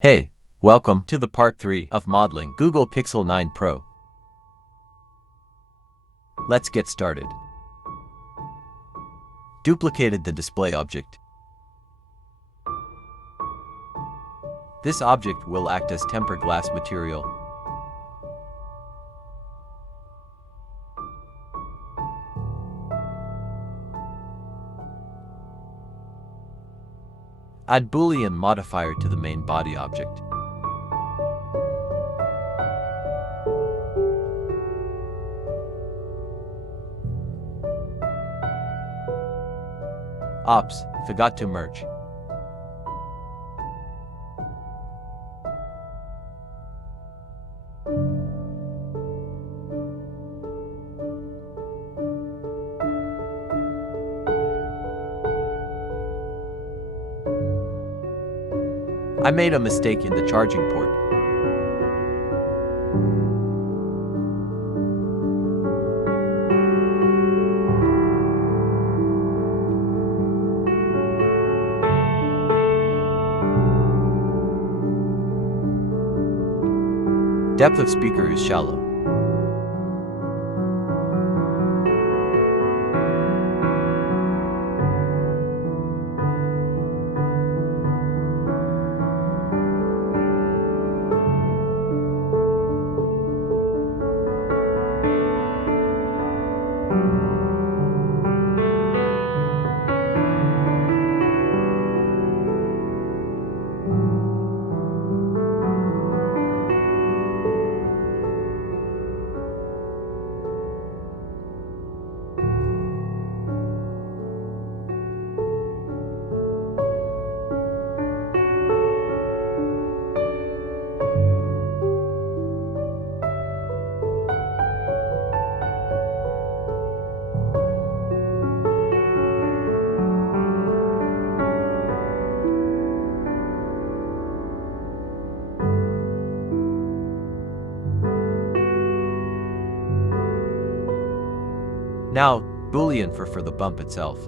Hey, welcome to the part 3 of modeling Google Pixel 9 Pro. Let's get started. Duplicated the display object. This object will act as tempered glass material. Add Boolean modifier to the main body object. Ops, forgot to merge. I made a mistake in the charging port. Depth of speaker is shallow. Now, Boolean for the bump itself.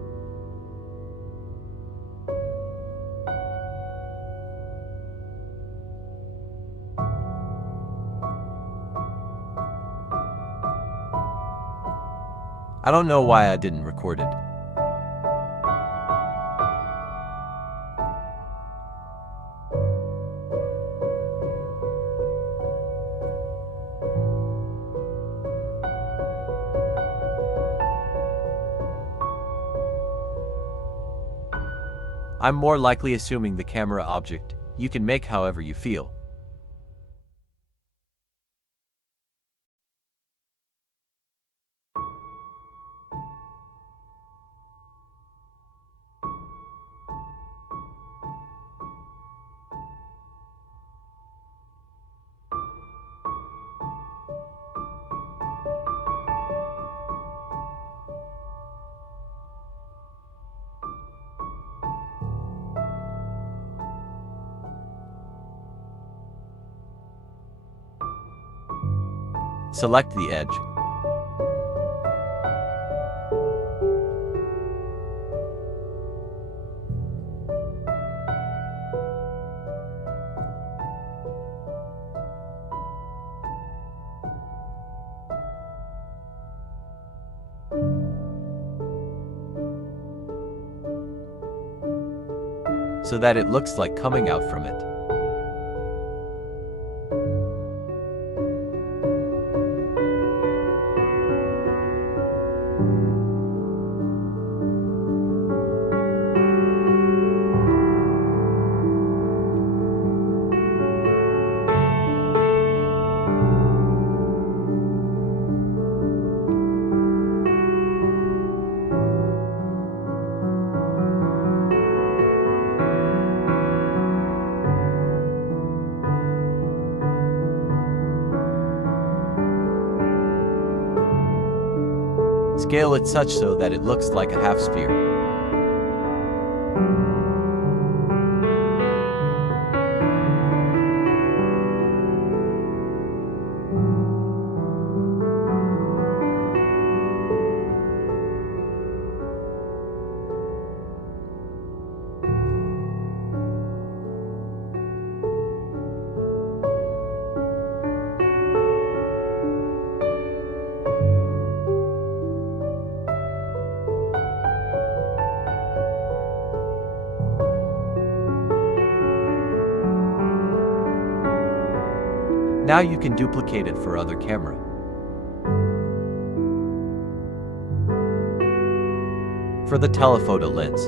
I don't know why I didn't record it. I'm more likely assuming the camera object. You can make however you feel. Select the edge. So that it looks like coming out from it. Scale it such so that it looks like a half sphere. Now you can duplicate it for other camera. For the telephoto lens,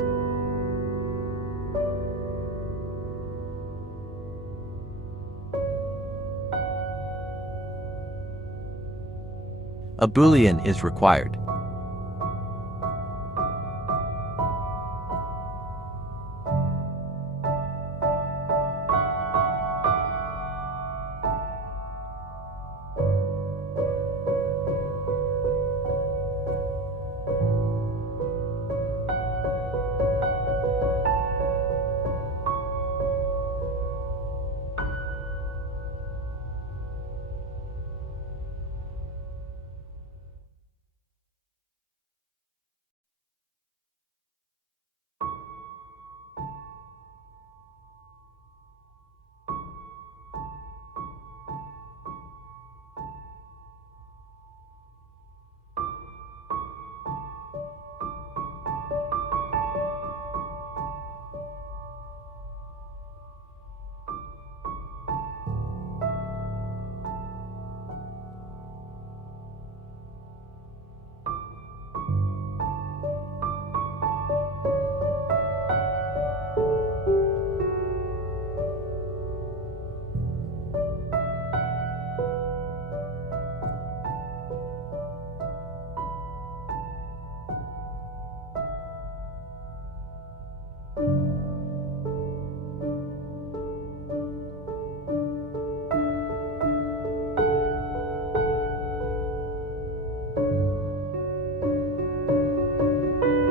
a boolean is required.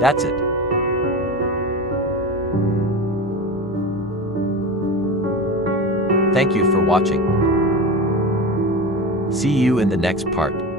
That's it. Thank you for watching. See you in the next part.